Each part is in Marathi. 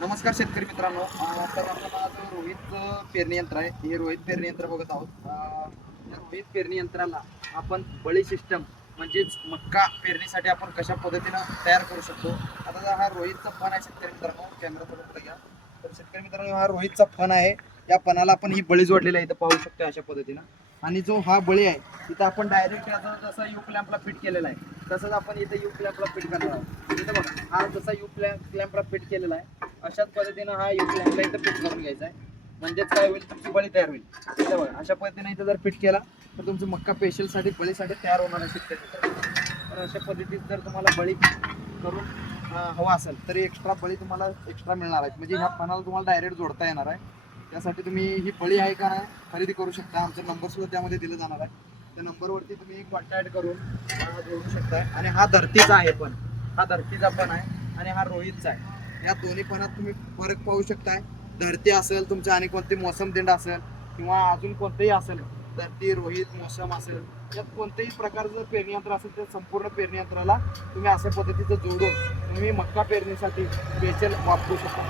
नमस्कार शेतकरी मित्रांनो. तर आपण आज रोहित पेरणी यंत्र आहे, हे रोहित पेरणी यंत्र बघत आहोत. या रोहित पेरणी यंत्राला आपण बळी सिस्टम म्हणजेच मक्का पेरणीसाठी आपण कशा पद्धतीनं तयार करू शकतो. आता हा रोहितचा फण आहे शेतकरी मित्रांनो, कॅमेरा थोडं घ्या. तर शेतकरी मित्रांनो, हा रोहितचा फण आहे. या फणाला आपण ही बळी जोडलेली आहे, इथं पाहू शकतो अशा पद्धतीनं. आणि जो हा बळी आहे तिथं आपण डायरेक्ट याचा जसा यू क्लॅम्पला फिट केलेला आहे तसंच आपण इथं यू क्लॅम्पला फिट करणार आहोत. इथं बघा, हा जसा यू क्लॅम्पला फिट केलेला आहे अशाच पद्धतीनं हा यू क्लॅम्पला इथं फिट करून घ्यायचा आहे. म्हणजेच काय होईल, तुमची बळी तयार होईल. इथं बघा, अशा पद्धतीने इथं जर फिट केला तर तुमचं मक्का पेशलसाठी बळीसाठी तयार होणार आहे शेतकरी. तर अशा पद्धतीत जर तुम्हाला बळी करून हवा असेल तर एक्स्ट्रा बळी तुम्हाला एक्स्ट्रा मिळणार आहेत. म्हणजे ह्या फणाला तुम्हाला डायरेक्ट जोडता येणार आहे. त्यासाठी तुम्ही ही बळी आहे का नाही खरेदी करू शकता. आमचा नंबर सुद्धा त्यामध्ये दिला जाणार आहे. त्या नंबरवरती तुम्ही कॉन्टॅक्ट करून जोडू शकता. आणि हा धरतीचा आहे, पण हा धरतीचा पण आहे आणि हा रोहितचा आहे. या दोन्ही पणात तुम्ही फरक पाहू शकताय. धरती असेल तुमचं आणि कोणते मोसम दिंड असेल किंवा अजून कोणतेही असेल, धरती रोहित मोसम असेल, यात कोणतेही प्रकारचं पेरणी यंत्र असेल तर संपूर्ण पेरणी यंत्राला तुम्ही अशा पद्धतीचं जोडून तुम्ही मक्का पेरणीसाठी स्पेशल वापरू शकता.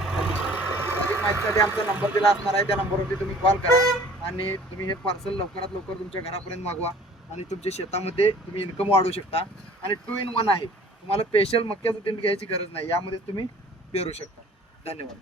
अधिक माहितीसाठी आमचा नंबर दिला असणार आहे, त्या नंबरवरती तुम्ही कॉल करा आणि तुम्ही हे पार्सल लवकरात लवकर तुमच्या घरापर्यंत मागवा आणि तुमच्या शेतामध्ये तुम्ही इन्कम वाढवू शकता. आणि 2 in 1 आहे, तुम्हाला स्पेशल मक्याचं तेल घ्यायची गरज नाही, यामध्ये तुम्ही पेरू शकता. धन्यवाद.